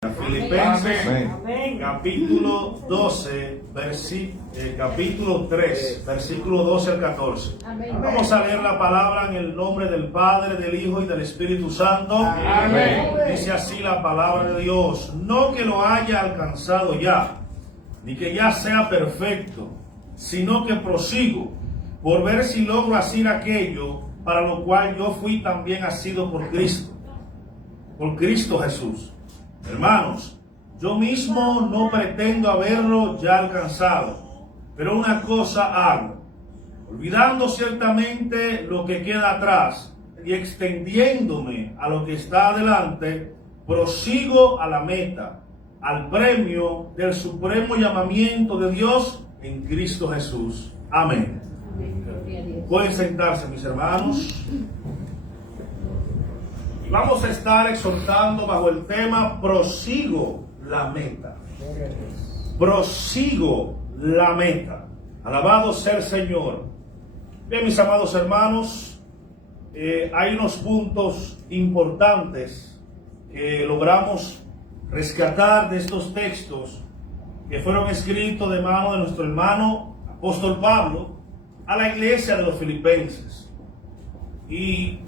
Filipenses, Amén. capítulo 12, capítulo 3, versículo 12 al 14. Amén. Vamos a leer la palabra en el nombre del Padre, del Hijo y del Espíritu Santo. Amén. Dice así la palabra de Dios: no que lo haya alcanzado ya, ni que ya sea perfecto, sino que prosigo por ver si logro hacer aquello para lo cual yo fui también asido por Cristo Jesús. Hermanos, yo mismo no pretendo haberlo ya alcanzado, pero una cosa hago, olvidando ciertamente lo que queda atrás y extendiéndome a lo que está adelante, prosigo a la meta, al premio del supremo llamamiento de Dios en Cristo Jesús. Amén. Pueden sentarse, mis hermanos. Vamos a estar exhortando bajo el tema prosigo la meta. Prosigo la meta. Alabado sea el Señor. Bien, mis amados hermanos, hay unos puntos importantes que logramos rescatar de estos textos que fueron escritos de mano de nuestro hermano apóstol Pablo a la iglesia de los Filipenses. Y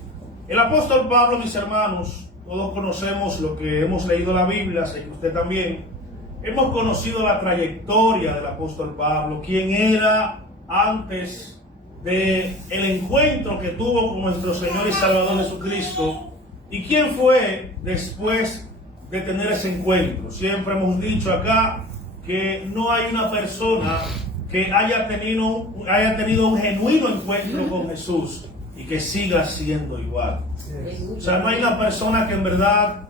el apóstol Pablo, mis hermanos, todos conocemos lo que hemos leído en la Biblia, sé que usted también. Hemos conocido la trayectoria del apóstol Pablo, quién era antes del encuentro que tuvo con nuestro Señor y Salvador Jesucristo, y quién fue después de tener ese encuentro. Siempre hemos dicho acá que no hay una persona que haya tenido un genuino encuentro con Jesús y que siga siendo igual. O sea, no hay una persona que en verdad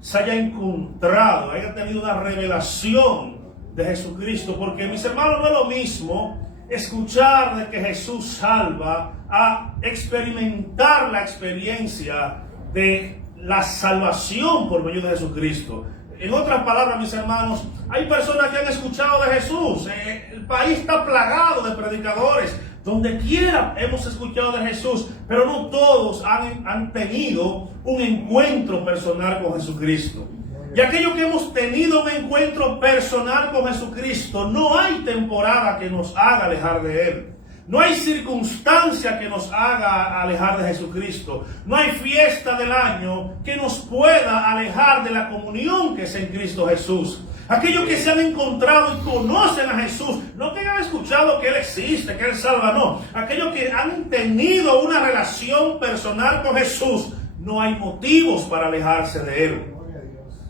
se haya encontrado, haya tenido una revelación de Jesucristo, porque, mis hermanos, no es lo mismo escuchar de que Jesús salva a experimentar la experiencia de la salvación por medio de Jesucristo. En otras palabras, mis hermanos, hay personas que han escuchado de Jesús. El país está plagado de predicadores. Donde quiera hemos escuchado de Jesús, pero no todos han tenido un encuentro personal con Jesucristo. Y aquellos que hemos tenido un encuentro personal con Jesucristo, no hay temporada que nos haga alejar de Él. No hay circunstancia que nos haga alejar de Jesucristo. No hay fiesta del año que nos pueda alejar de la comunión que es en Cristo Jesús. Aquellos que se han encontrado y conocen a Jesús, no que han escuchado que Él existe, que Él salva, no. Aquellos que han tenido una relación personal con Jesús, no hay motivos para alejarse de Él.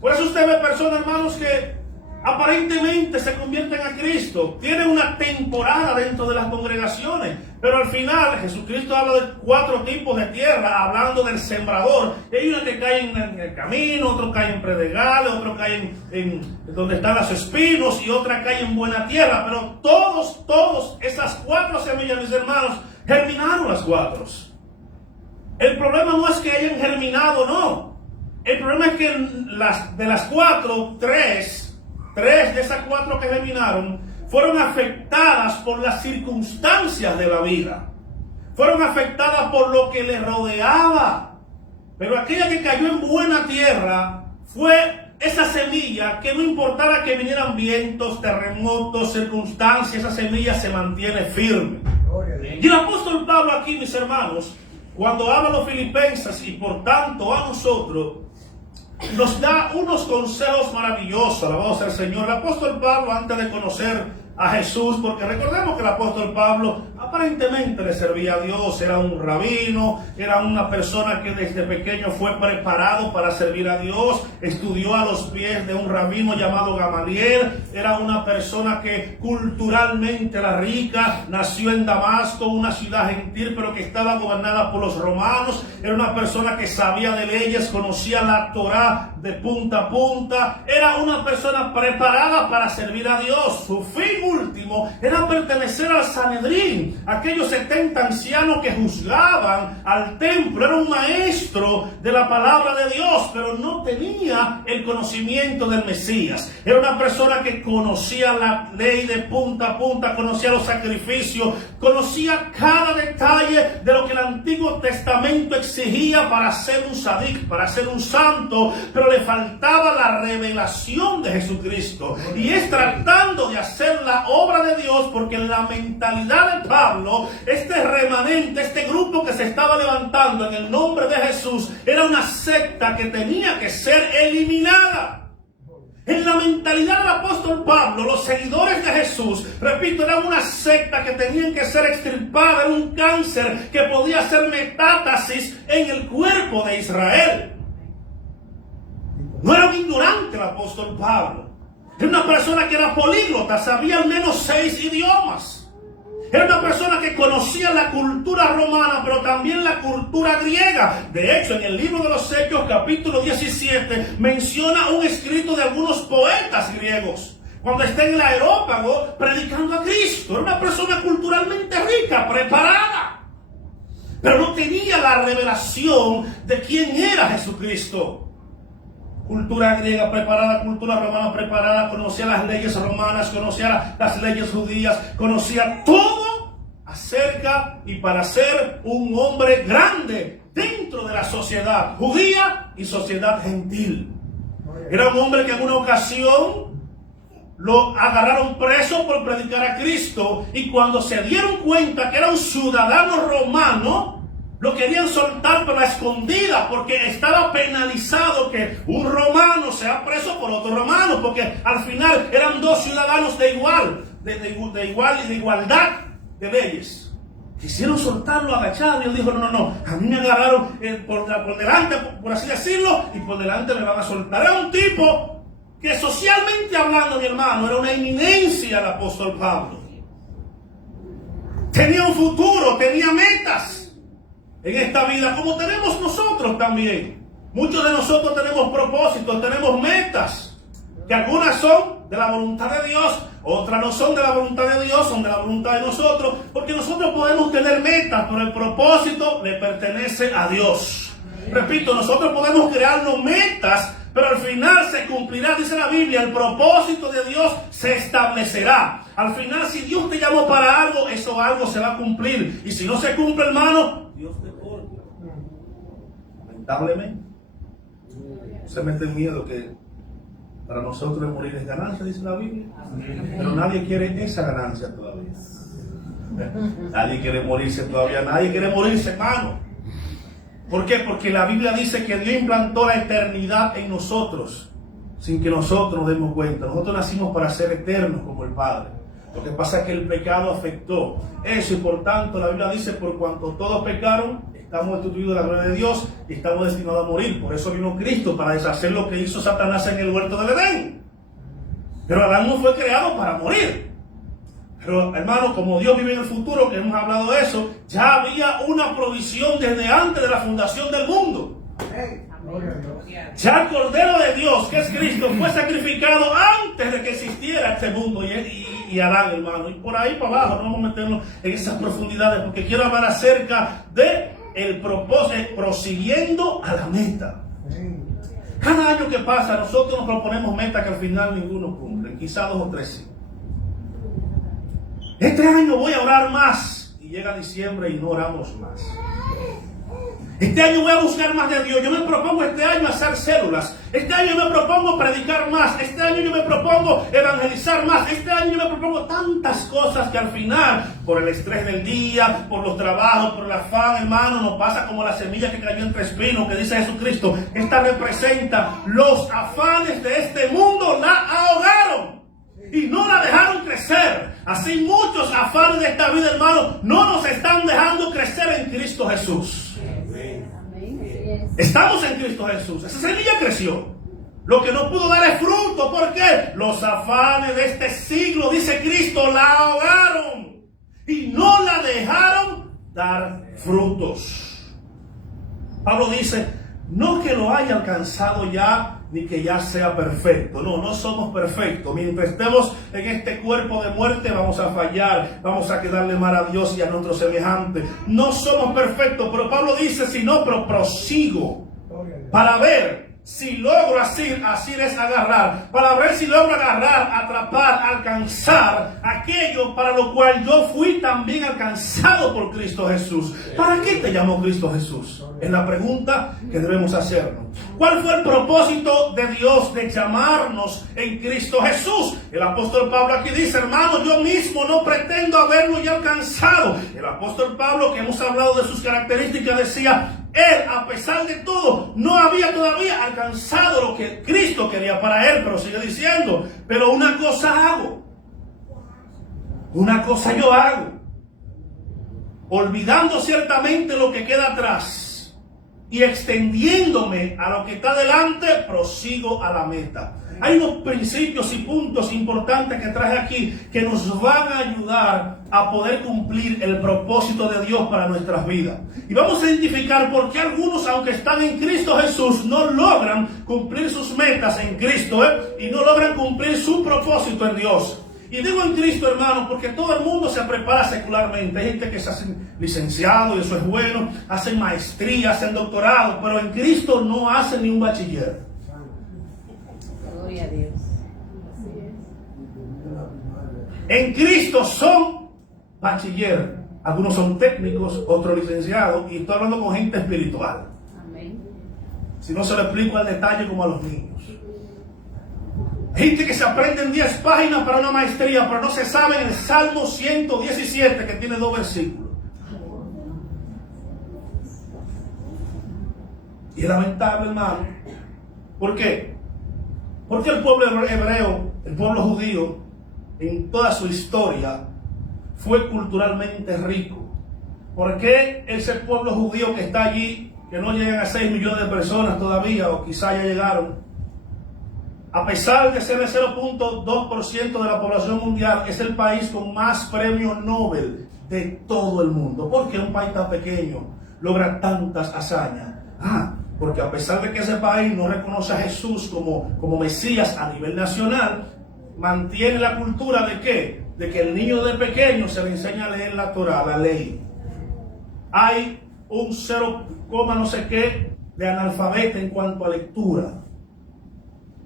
Por eso usted ve personas, hermanos, que aparentemente se convierten a Cristo, tienen una temporada dentro de las congregaciones, pero al final Jesucristo habla de 4 tipos de tierra, hablando del sembrador. Y hay unos que caen en el camino, otros caen en predegales, otros caen en donde están los espinos y otras caen en buena tierra. Pero todos esas 4 semillas, mis hermanos, germinaron las 4. El problema no es que hayan germinado, no. El problema es que de las 4, 3 de esas 4 que germinaron fueron afectadas por las circunstancias de la vida. Fueron afectadas por lo que les rodeaba. Pero aquella que cayó en buena tierra fue esa semilla que no importaba que vinieran vientos, terremotos, circunstancias, esa semilla se mantiene firme. Y el apóstol Pablo aquí, mis hermanos, cuando habla a los filipenses y por tanto a nosotros, nos da unos consejos maravillosos. Alabado sea el Señor. El apóstol Pablo, antes de conocer a Jesús, porque recordemos que el apóstol Pablo aparentemente le servía a Dios, era un rabino, era una persona que desde pequeño fue preparado para servir a Dios, estudió a los pies de un rabino llamado Gamaliel, era una persona que culturalmente era rica, nació en Damasco, una ciudad gentil pero que estaba gobernada por los romanos, era una persona que sabía de leyes, conocía la Torá de punta a punta, era una persona preparada para servir a Dios. Su fin último era pertenecer al Sanedrín, aquellos 70 ancianos que juzgaban al templo. Era un maestro de la palabra de Dios, pero no tenía el conocimiento del Mesías. Era una persona que conocía la ley de punta a punta, conocía los sacrificios, conocía cada detalle de lo que el Antiguo Testamento exigía para ser un sadik, para ser un santo, pero le faltaba la revelación de Jesucristo. Y es tratando de hacer la obra de Dios, porque en la mentalidad de Pablo, este remanente, este grupo que se estaba levantando en el nombre de Jesús, era una secta que tenía que ser eliminada. En la mentalidad del apóstol Pablo, los seguidores de Jesús, repito, eran una secta que tenían que ser extirpada, era un cáncer que podía hacer metástasis en el cuerpo de Israel. No era un ignorante el apóstol Pablo. Era una persona que era políglota, sabía al menos 6 idiomas. Era una persona que conocía la cultura romana, pero también la cultura griega. De hecho, en el libro de los Hechos, capítulo 17, menciona un escrito de algunos poetas griegos, cuando está en el Areópago predicando a Cristo. Era una persona culturalmente rica, preparada, pero no tenía la revelación de quién era Jesucristo. Cultura griega preparada, cultura romana preparada, conocía las leyes romanas, conocía las leyes judías, conocía todo acerca y para ser un hombre grande dentro de la sociedad judía y sociedad gentil. Era un hombre que en una ocasión lo agarraron preso por predicar a Cristo, y cuando se dieron cuenta que era un ciudadano romano, lo querían soltar por la escondida, porque estaba penalizado que un romano sea preso por otro romano, porque al final eran 2 ciudadanos de igualdad de leyes. Quisieron soltarlo agachado y él dijo, no, a mí me agarraron por delante, por así decirlo, y por delante me van a soltar. Era un tipo que socialmente hablando, mi hermano, era una eminencia el apóstol Pablo. Tenía un futuro, tenía metas en esta vida, como tenemos nosotros también. Muchos de nosotros tenemos propósitos, tenemos metas, que algunas son de la voluntad de Dios, otras no son de la voluntad de Dios, son de la voluntad de nosotros, porque nosotros podemos tener metas, pero el propósito le pertenece a Dios. Repito, nosotros podemos crearnos metas, pero al final se cumplirá, dice la Biblia, el propósito de Dios se establecerá. Al final, si Dios te llamó para algo, eso algo se va a cumplir. Y si no se cumple, hermano, Dios te corta. Lamentablemente, se mete en miedo que para nosotros morir es ganancia, dice la Biblia. Pero nadie quiere esa ganancia todavía. Nadie quiere morirse todavía, nadie quiere morirse, hermano. ¿Por qué? Porque la Biblia dice que Dios implantó la eternidad en nosotros sin que nosotros nos demos cuenta. Nosotros nacimos para ser eternos como el Padre. Lo que pasa es que el pecado afectó eso, y por tanto la Biblia dice, por cuanto todos pecaron, estamos destituidos de la gloria de Dios y estamos destinados a morir. Por eso vino Cristo, para deshacer lo que hizo Satanás en el huerto del Edén. Pero Adán no fue creado para morir. Pero hermano, como Dios vive en el futuro, que hemos hablado de eso, ya había una provisión desde antes de la fundación del mundo. Ya el Cordero de Dios, que es Cristo, fue sacrificado antes de que existiera este mundo y Adán, hermano. Y por ahí para abajo, no vamos a meternos en esas profundidades, porque quiero hablar acerca de el propósito, prosiguiendo a la meta. Cada año que pasa, nosotros nos proponemos metas que al final ninguno cumple, quizá 2 o 3 sí. Este año voy a orar más, y llega diciembre y no oramos más. Este año voy a buscar más de Dios. Yo me propongo este año hacer células. Este año me propongo predicar más. Este año yo me propongo evangelizar más. Este año yo me propongo tantas cosas que al final, por el estrés del día, por los trabajos, por el afán, hermano, nos pasa como la semilla que cayó entre espinos, que dice Jesucristo. Esta representa los afanes de este mundo, la ahogaron y no la dejaron crecer. Así muchos afanes de esta vida, hermano, no nos están dejando crecer en Cristo Jesús. Estamos en Cristo Jesús. Esa semilla creció. Lo que no pudo dar es fruto. ¿Por qué? Los afanes de este siglo, dice Cristo, la ahogaron y no la dejaron dar frutos. Pablo dice, no que lo haya alcanzado ya, ni que ya sea perfecto. No, no somos perfectos. Mientras estemos en este cuerpo de muerte, vamos a fallar, vamos a quedarle mal a Dios y a nuestros semejantes. No somos perfectos, pero Pablo dice, si no, pero prosigo para ver si logro asir es agarrar, para ver si logro agarrar, atrapar, alcanzar aquello para lo cual yo fui también alcanzado por Cristo Jesús. ¿Para qué te llamó Cristo Jesús? Es la pregunta que debemos hacernos. ¿Cuál fue el propósito de Dios de llamarnos en Cristo Jesús? El apóstol Pablo aquí dice, hermano, yo mismo no pretendo haberlo ya alcanzado. El apóstol Pablo, que hemos hablado de sus características, decía, él, a pesar de todo, no había todavía alcanzado lo que Cristo quería para él, pero sigue diciendo, pero una cosa hago, una cosa yo hago, olvidando ciertamente lo que queda atrás y extendiéndome a lo que está delante, prosigo a la meta. Hay unos principios y puntos importantes que traje aquí que nos van a ayudar a poder cumplir el propósito de Dios para nuestras vidas. Y vamos a identificar por qué algunos, aunque están en Cristo Jesús, no logran cumplir sus metas en Cristo, y no logran cumplir su propósito en Dios. Y digo en Cristo, hermano, porque todo el mundo se prepara secularmente. Hay gente que se hace licenciado y eso es bueno, hacen maestría, hacen doctorado, pero en Cristo no hacen ni un bachiller. Gloria a Dios. En Cristo son bachiller, algunos son técnicos, otros licenciados, y estoy hablando con gente espiritual. Amén. Si no se lo explico al detalle como a los niños. Gente que se aprenden 10 páginas para una maestría, pero no se sabe el Salmo 117, que tiene 2 versículos. Y es lamentable, hermano. ¿Por qué? Porque el pueblo hebreo, el pueblo judío, en toda su historia, fue culturalmente rico. ¿Por qué ese pueblo judío que está allí, que no llegan a 6 millones de personas todavía, o quizá ya llegaron, a pesar de ser el 0.2% de la población mundial, es el país con más premio Nobel de todo el mundo? ¿Por qué un país tan pequeño logra tantas hazañas? Porque a pesar de que ese país no reconoce a Jesús como Mesías a nivel nacional, mantiene la cultura de ¿qué? De que el niño de pequeño se le enseña a leer la Torah, la ley. Hay un 0, no sé qué de analfabeta en cuanto a lectura.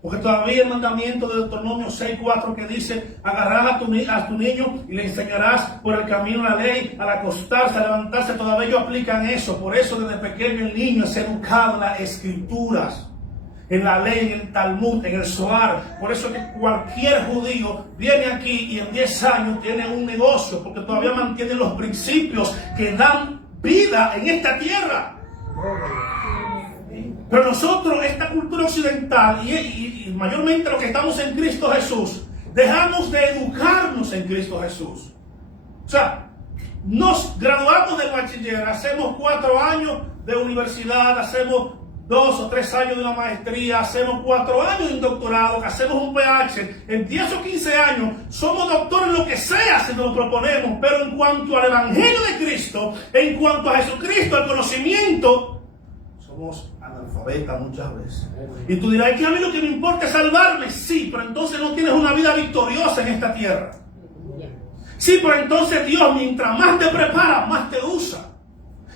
Porque todavía el mandamiento de Deuteronomio 6:4 que dice, agarrarás a tu niño y le enseñarás por el camino la ley, al acostarse, a levantarse, todavía ellos aplican eso. Por eso desde pequeño el niño es educado en las escrituras, en la ley, en el Talmud, en el Zohar. Por eso que cualquier judío viene aquí y en 10 años tiene un negocio, porque todavía mantiene los principios que dan vida en esta tierra. Pero nosotros, esta cultura occidental y mayormente los que estamos en Cristo Jesús, dejamos de educarnos en Cristo Jesús. O sea, nos graduamos del bachiller, hacemos 4 años de universidad, hacemos 2 o 3 años de una maestría, hacemos 4 años de un doctorado, hacemos un PH, en 10 o 15 años somos doctores en lo que sea si nos lo proponemos, pero en cuanto al Evangelio de Cristo, en cuanto a Jesucristo, al conocimiento, somos analfabetas muchas veces. Y tú dirás, que a mí lo que me importa es salvarme. Sí, pero entonces no tienes una vida victoriosa en esta tierra. Sí, pero entonces Dios, mientras más te prepara, más te usa.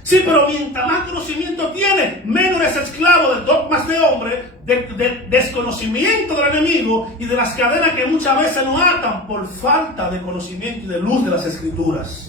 Sí, pero mientras más conocimiento tienes, menos eres esclavo de dogmas de hombre, de desconocimiento del enemigo y de las cadenas que muchas veces nos atan por falta de conocimiento y de luz de las Escrituras.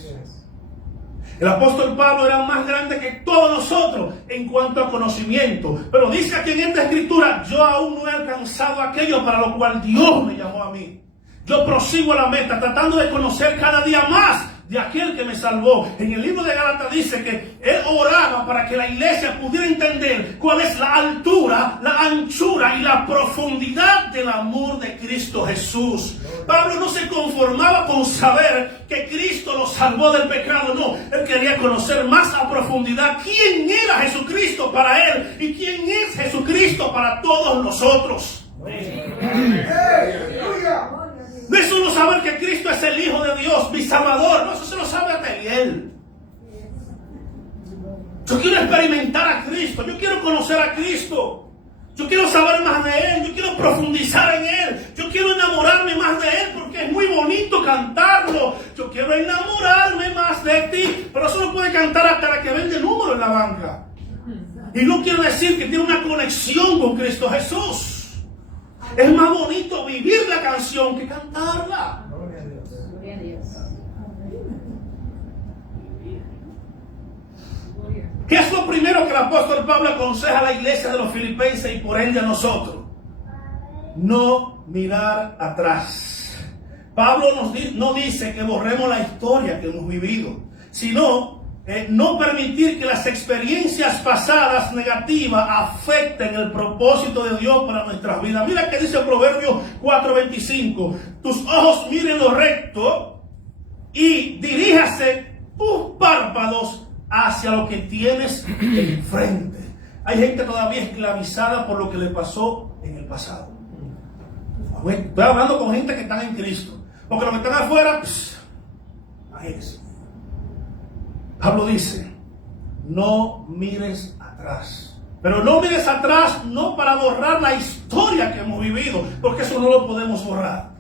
El apóstol Pablo era más grande que todos nosotros en cuanto a conocimiento. Pero dice aquí en esta escritura, yo aún no he alcanzado aquello para lo cual Dios me llamó a mí. Yo prosigo a la meta, tratando de conocer cada día más de aquel que me salvó. En el libro de Gálatas dice que él oraba para que la iglesia pudiera entender cuál es la altura, la anchura y la profundidad del amor de Cristo Jesús. Pablo no se conformaba con saber que Cristo lo salvó del pecado, no. Él quería conocer más a profundidad quién era Jesucristo para él y quién es Jesucristo para todos nosotros. No es solo saber que Cristo es el Hijo de Dios, mi Salvador. No, eso se lo sabe hasta él. Yo quiero experimentar a Cristo. Yo quiero conocer a Cristo. Yo quiero saber más de Él, yo quiero profundizar en Él, yo quiero enamorarme más de Él porque es muy bonito cantarlo. Yo quiero enamorarme más de ti, pero eso lo puede cantar hasta la que vende número en la banca. Y no quiero decir que tiene una conexión con Cristo Jesús. Es más bonito vivir la canción que cantarla. Gloria a Dios. Gloria a Dios. ¿Qué es lo primero que el apóstol Pablo aconseja a la iglesia de los filipenses y por ende a nosotros? No mirar atrás. Pablo no dice que borremos la historia que hemos vivido, sino no permitir que las experiencias pasadas negativas afecten el propósito de Dios para nuestras vidas. Mira que dice Proverbios 4:25. Tus ojos miren lo recto y diríjase tus párpados hacia lo que tienes enfrente. Hay gente todavía esclavizada por lo que le pasó en el pasado. Estoy hablando con gente que está en Cristo, porque los que están afuera, imagínense. Pablo dice, no mires atrás. Pero no mires atrás no para borrar la historia que hemos vivido, porque eso no lo podemos borrar.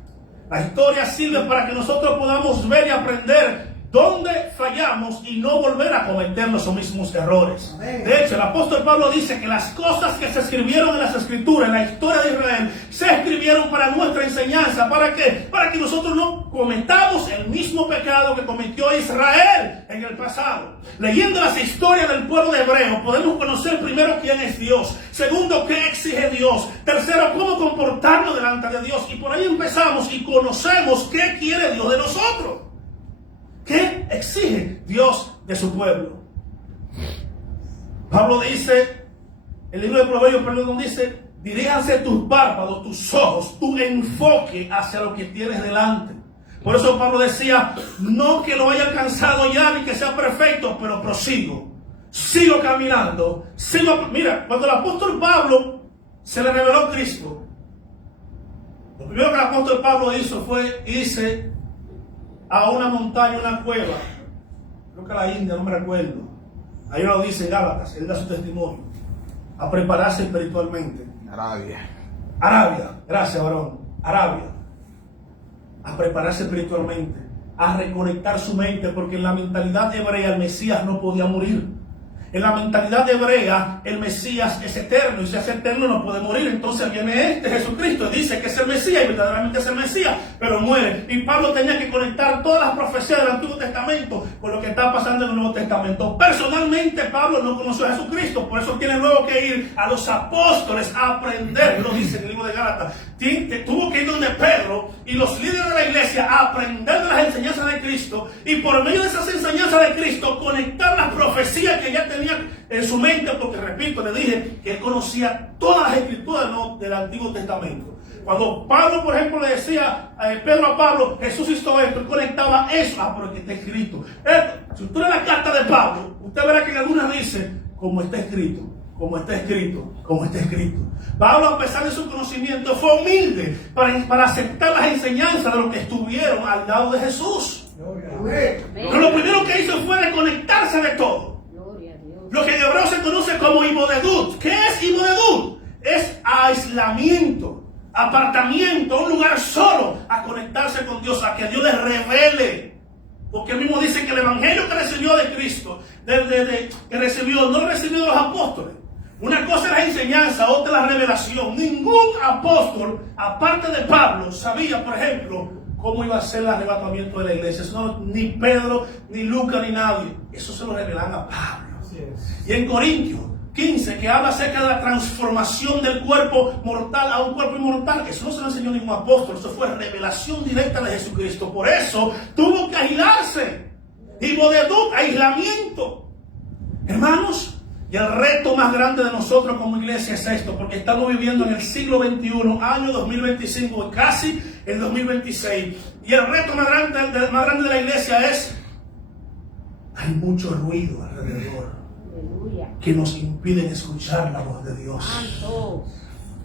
La historia sirve para que nosotros podamos ver y aprender dónde fallamos y no volver a cometer los mismos errores. De hecho, el apóstol Pablo dice que las cosas que se escribieron en las escrituras, en la historia de Israel, se escribieron para nuestra enseñanza. ¿Para qué? Para que nosotros no cometamos el mismo pecado que cometió Israel en el pasado. Leyendo las historias del pueblo de hebreo, podemos conocer primero quién es Dios. Segundo, qué exige Dios. Tercero, cómo comportarnos delante de Dios. Y por ahí empezamos y conocemos qué quiere Dios de nosotros. ¿Qué exige Dios de su pueblo? Pablo dice, el libro de Proverbios, perdón, dice, diríjanse tus párpados, tus ojos, tu enfoque hacia lo que tienes delante. Por eso Pablo decía, no que lo haya alcanzado ya ni que sea perfecto, pero prosigo, sigo caminando, Mira, cuando el apóstol Pablo se le reveló Cristo, lo primero que el apóstol Pablo hizo fue irse a una montaña, una cueva, creo que a la India, no me recuerdo, ahí lo dice Gálatas, él da su testimonio, a prepararse espiritualmente. Arabia, gracias varón, Arabia, a prepararse espiritualmente, a reconectar su mente, porque en la mentalidad hebrea el Mesías no podía morir. En la mentalidad hebrea, el Mesías es eterno, y si es eterno no puede morir. Entonces viene Jesucristo, dice que es el Mesías, y verdaderamente es el Mesías, pero muere. Y Pablo tenía que conectar todas las profecías del Antiguo Testamento con lo que está pasando en el Nuevo Testamento. Personalmente, Pablo no conoció a Jesucristo, por eso tiene luego que ir a los apóstoles a aprender, lo dice en el libro de Gálatas. Tuvo que ir donde Pedro y los líderes de la iglesia a aprender de las enseñanzas de Cristo, y por medio de esas enseñanzas de Cristo conectar las profecías que ya tenía en su mente, porque repito, le dije que él conocía todas las escrituras del Antiguo Testamento. Cuando Pablo, por ejemplo, le decía Pedro a Pablo, Jesús hizo esto, él conectaba eso, pero que está escrito. Si usted lee la carta de Pablo, usted verá que en algunas dice, como está escrito, como está escrito, como está escrito. Pablo, a pesar de su conocimiento, fue humilde para aceptar las enseñanzas de los que estuvieron al lado de Jesús. Pero lo primero que hizo fue desconectarse de todo. Lo que en hebreo se conoce como imodedut. ¿Qué es imodedut? Es aislamiento, apartamiento, un lugar solo, a conectarse con Dios, a que Dios les revele. Porque él mismo dice que el evangelio que recibió de Cristo, que recibió, no lo recibió de los apóstoles. Una cosa es la enseñanza, otra la revelación. Ningún apóstol, aparte de Pablo, sabía, por ejemplo, cómo iba a ser el arrebatamiento de la iglesia. Eso no, ni Pedro, ni Lucas, ni nadie. Eso se lo revelan a Pablo. Y en Corintios 15, que habla acerca de la transformación del cuerpo mortal a un cuerpo inmortal, eso no se lo enseñó ningún apóstol, eso fue revelación directa de Jesucristo. Por eso tuvo que aislarse. Y modedut, aislamiento. Hermanos, y el reto más grande de nosotros como iglesia es esto, porque estamos viviendo en el siglo XXI, año 2025, casi el 2026. Y el reto más grande de la iglesia es, hay mucho ruido alrededor que nos impiden escuchar la voz de Dios.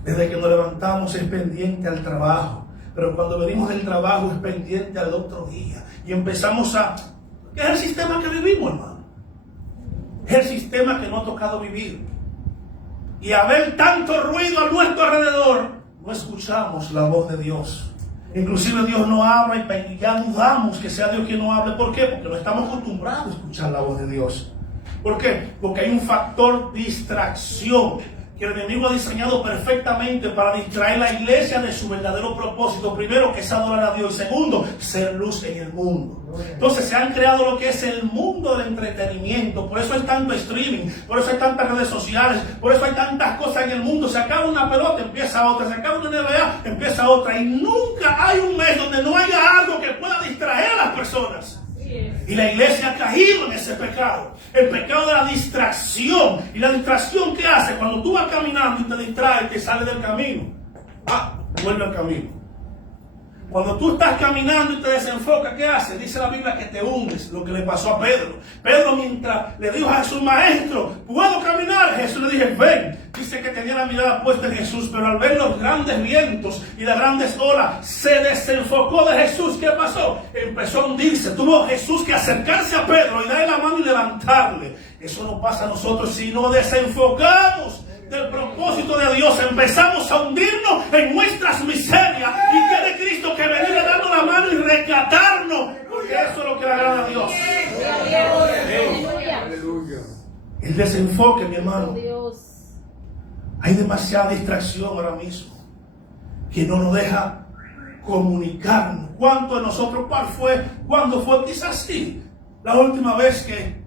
Desde que nos levantamos es pendiente al trabajo, pero cuando venimos del trabajo es pendiente al otro día. Y empezamos ¿qué es el sistema que vivimos, hermano? Es el sistema que nos ha tocado vivir. y a ver tanto ruido a nuestro alrededor, no escuchamos la voz de Dios. Inclusive Dios no habla y ya dudamos que sea Dios quien no hable. ¿Por qué? Porque no estamos acostumbrados a escuchar la voz de Dios. ¿Por qué? Porque hay un factor distracción que el enemigo ha diseñado perfectamente para distraer a la iglesia de su verdadero propósito. Primero, que es adorar a Dios. Y segundo, ser luz en el mundo. Entonces se han creado lo que es el mundo del entretenimiento. Por eso hay tanto streaming, por eso hay tantas redes sociales, por eso hay tantas cosas en el mundo. Se acaba una pelota, empieza otra. Se acaba una NBA, empieza otra. Y nunca hay un mes donde no haya algo que pueda distraer a las personas. Y la iglesia ha caído en ese pecado. El pecado de la distracción. ¿Y la distracción qué hace? Cuando tú vas caminando y te distraes, te sales del camino. Vuelve al camino. Cuando tú estás caminando y te desenfocas, ¿qué hace? Dice la Biblia que te hundes, lo que le pasó a Pedro. Pedro, mientras le dijo a Jesús, maestro, ¿puedo caminar? Jesús le dijo, ven. Dice que tenía la mirada puesta en Jesús, pero al ver los grandes vientos y las grandes olas, se desenfocó de Jesús. ¿Qué pasó? Empezó a hundirse. Tuvo Jesús que acercarse a Pedro y darle la mano y levantarle. Eso no pasa a nosotros si no desenfocamos del propósito de Dios. Empezamos a hundirnos en nuestras miserias. Y quiere Cristo que venir a darnos la mano y rescatarnos, porque eso es lo que le agrada a Dios. El desenfoque, mi hermano. Hay demasiada distracción ahora mismo que no nos deja comunicarnos. ¿Cuánto de nosotros, cuándo fue? Quizás sí, la última vez que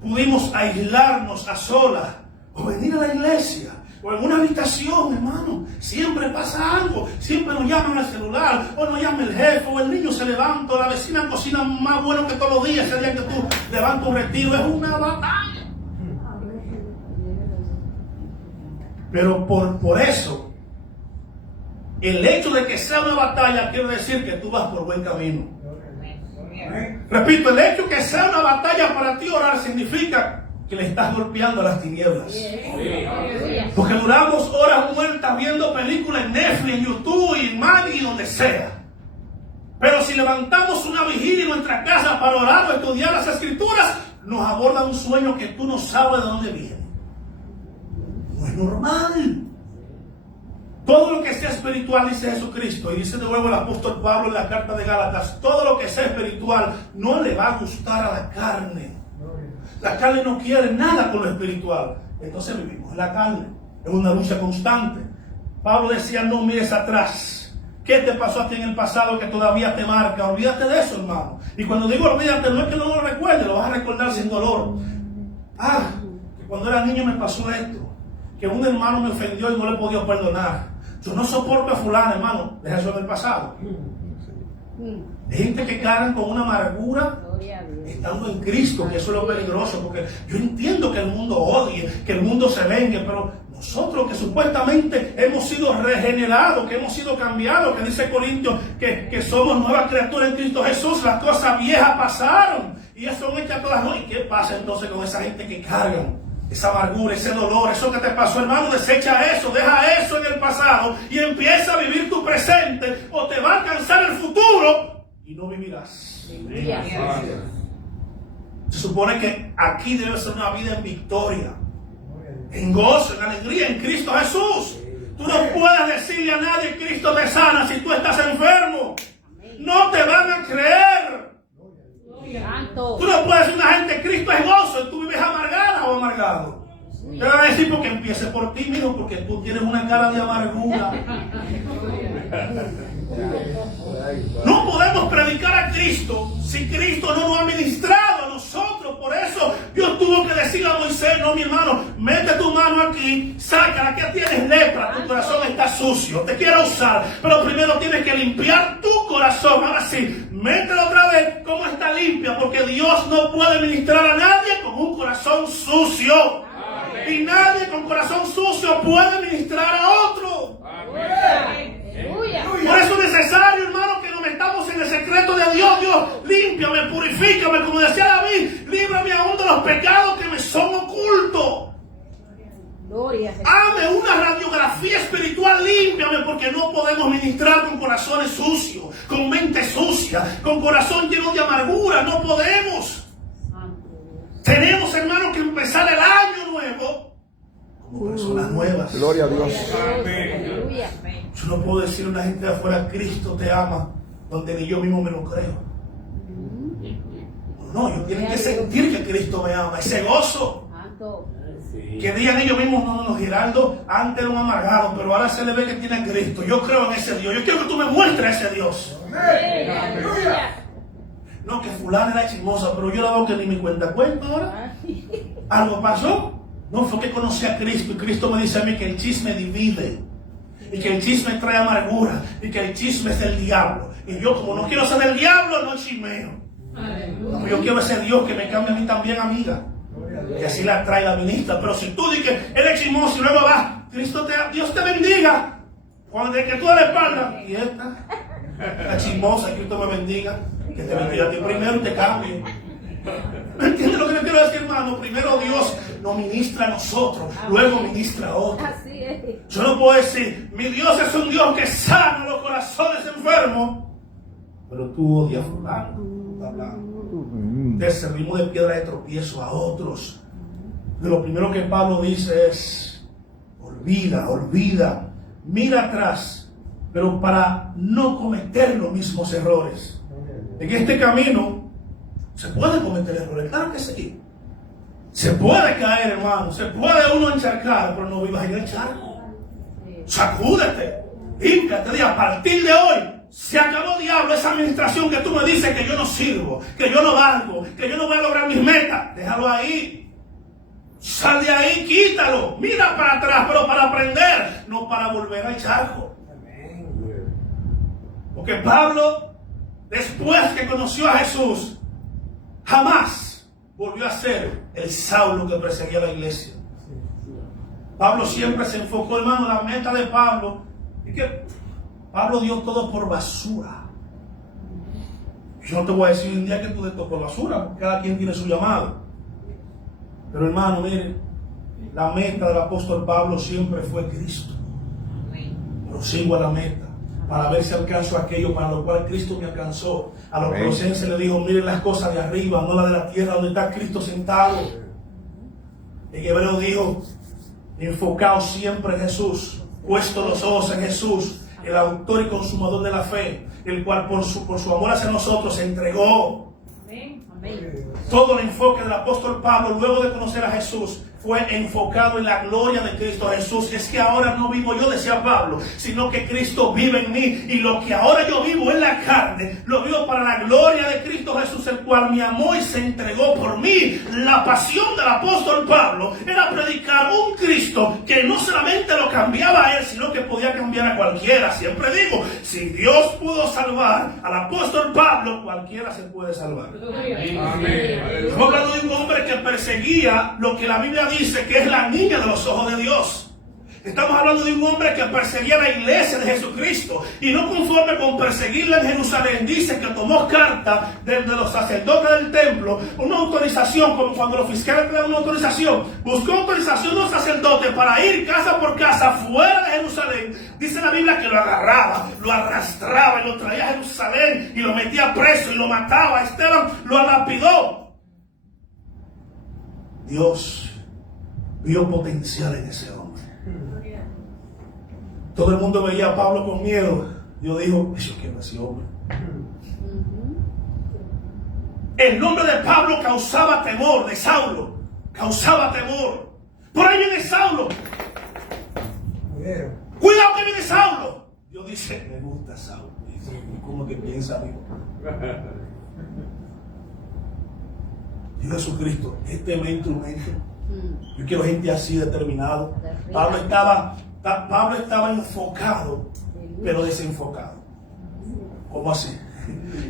pudimos aislarnos a solas o venir a la iglesia o en una habitación, hermano. Siempre pasa algo, siempre nos llaman al celular, o nos llama el jefe, o el niño se levanta, o la vecina cocina más bueno que todos los días. Ese día que tú levantas un retiro, es una batalla. Pero por eso, el hecho de que sea una batalla quiere decir que tú vas por buen camino. Repito, el hecho de que sea una batalla para ti orar significa que le estás golpeando a las tinieblas. Porque duramos horas muertas viendo películas en Netflix, en YouTube, y en Maggi, donde sea. Pero si levantamos una vigilia en nuestra casa para orar o estudiar las escrituras, nos aborda un sueño que tú no sabes de dónde viene. No es normal. Todo lo que sea espiritual, dice Jesucristo, y dice de nuevo el apóstol Pablo en la carta de Gálatas, todo lo que sea espiritual no le va a gustar a la carne. La carne no quiere nada con lo espiritual. Entonces vivimos en la carne. Es una lucha constante. Pablo decía, no mires atrás. ¿Qué te pasó a ti en el pasado que todavía te marca? Olvídate de eso, hermano. Y cuando digo olvídate, no es que no lo recuerdes, lo vas a recordar sin dolor. Que cuando era niño me pasó esto. Que un hermano me ofendió y no le podía perdonar. Yo no soporto a fulano, hermano. Deja eso en el pasado. Hay gente que cargan con una amargura estando en Cristo, que eso es lo peligroso, porque yo entiendo que el mundo odie, que el mundo se vengue, pero nosotros que supuestamente hemos sido regenerados, que hemos sido cambiados, que dice Corintios que somos nuevas criaturas en Cristo Jesús, las cosas viejas pasaron y eso son hechas todas nuevas. ¿Y qué pasa entonces con esa gente que cargan esa amargura, ese dolor, eso que te pasó, hermano? Desecha eso, deja eso en el pasado y empieza a vivir tu presente, o te va a alcanzar el futuro y no vivirás. Se supone que aquí debe ser una vida en victoria, en gozo, en alegría, en Cristo Jesús. Tú no puedes decirle a nadie Cristo te sana si tú estás enfermo. No te van a creer. Tú no puedes decir a una gente Cristo es gozo y tú vives amargada o amargado. Te van a decir porque empiece por ti, mijo, porque tú tienes una cara de amargura. No podemos predicar a Cristo si Cristo no nos ha ministrado a nosotros. Por eso Dios tuvo que decirle a Moisés, no, mi hermano, mete tu mano aquí, sácala, que tienes lepra, tu corazón está sucio, te quiero usar, pero primero tienes que limpiar tu corazón. Ahora sí, mételo otra vez como está limpia, porque Dios no puede ministrar a nadie con un corazón sucio. Y nadie con corazón sucio puede ministrar a otro. Por eso es necesario, hermano, que nos metamos en el secreto de Dios. Dios, límpiame, purifícame, como decía David, líbrame aún de los pecados que me son ocultos. Hazme una radiografía espiritual, límpiame, porque no podemos ministrar con corazones sucios, con mente sucia, con corazón lleno de amargura. No podemos. Tenemos, hermano, que empezar el año nuevo como personas nuevas. Gloria a Dios. Aleluya. Yo no puedo decir a una gente de afuera, Cristo te ama, donde ni yo mismo me lo creo. No, ellos tienen que sentir que Cristo me ama, ese gozo. Que digan ellos mismos, no, no, Giraldo antes era un amargado, pero ahora se le ve que tiene a Cristo. Yo creo en ese Dios, yo quiero que tú me muestres ese Dios. No, que fulana era chismosa, pero yo la veo que ni me cuenta ahora. ¿Algo pasó? No, fue que conocí a Cristo y Cristo me dice a mí que el chisme divide y que el chisme trae amargura y que el chisme es del diablo. Y yo, como no quiero ser del diablo, no chismeo. No, yo quiero ese Dios que me cambie a mí también, amiga. Y así la trae la ministra. Pero si tú dices que eres chismoso y luego vas, Dios te bendiga. Cuando de que tú eres espalda, y esta, la chismosa, que Cristo me bendiga. Que te bendiga a ti primero y te cambie. ¿Me entiendes lo que me quiero decir, hermano? Primero Dios nos ministra a nosotros, luego ministra a otros. Así es. Yo no puedo decir, mi Dios es un Dios que sana los corazones enfermos, pero tú odias a fulano. Te servimos de piedra de tropiezo a otros. Y lo primero que Pablo dice es, olvida, mira atrás, pero para no cometer los mismos errores. En este camino se puede cometer errores, claro que sí. Se puede caer, hermano, se puede uno encharcar, pero no vivas en el charco. Sacúdete, híncate, y a partir de hoy se acabó, diablo, esa administración que tú me dices que yo no sirvo, que yo no valgo, que yo no voy a lograr mis metas. Déjalo ahí. Sal de ahí, quítalo. Mira para atrás, pero para aprender, no para volver al charco. Porque Pablo, después que conoció a Jesús, jamás volvió a ser el Saulo que perseguía a la iglesia. Pablo siempre se enfocó, hermano, la meta de Pablo es que Pablo dio todo por basura. Yo no te voy a decir un día que tú des todo por basura, porque cada quien tiene su llamado. Pero hermano, mire, la meta del apóstol Pablo siempre fue Cristo. Prosigo a la meta, para ver si alcanzo aquello para lo cual Cristo me alcanzó. A los colosenses le dijo, miren las cosas de arriba, no las de la tierra, donde está Cristo sentado. En Hebreo dijo, enfocado siempre en Jesús, puesto los ojos en Jesús, el autor y consumador de la fe, el cual por su amor hacia nosotros se entregó. Amén. Todo el enfoque del apóstol Pablo, luego de conocer a Jesús, fue enfocado en la gloria de Cristo Jesús. Es que ahora no vivo yo, decía Pablo, sino que Cristo vive en mí. Y lo que ahora yo vivo en la carne, lo vivo para la gloria de Cristo Jesús, el cual me amó y se entregó por mí. La pasión del apóstol Pablo era predicar un Cristo que no solamente lo cambiaba a él, sino que podía cambiar a cualquiera. Siempre digo, si Dios pudo salvar al apóstol Pablo, cualquiera se puede salvar. Amén. Estamos hablando de un hombre que perseguía lo que la Biblia dice que es la niña de los ojos de Dios. Estamos hablando de un hombre que perseguía la iglesia de Jesucristo, y no conforme con perseguirla en Jerusalén, dice que tomó carta de los sacerdotes del templo, una autorización, como cuando los fiscales te dan una autorización. Buscó autorización de los sacerdotes para ir casa por casa fuera de Jerusalén. Dice la Biblia que lo agarraba, lo arrastraba y lo traía a Jerusalén y lo metía preso y lo mataba. A Esteban lo lapidó. Dios vio potencial en ese hombre. Todo el mundo veía a Pablo con miedo. Dios dijo, yo quiero ese hombre. El nombre de Pablo causaba temor, de Saulo. Causaba temor. Por ahí viene Saulo. Cuidado que viene Saulo. Dios dice, me gusta Saulo. ¿Cómo que piensa, amigo? Dios Jesucristo, este es mi instrumento. Yo quiero gente así, determinado. Pablo estaba enfocado, pero desenfocado. ¿Cómo así?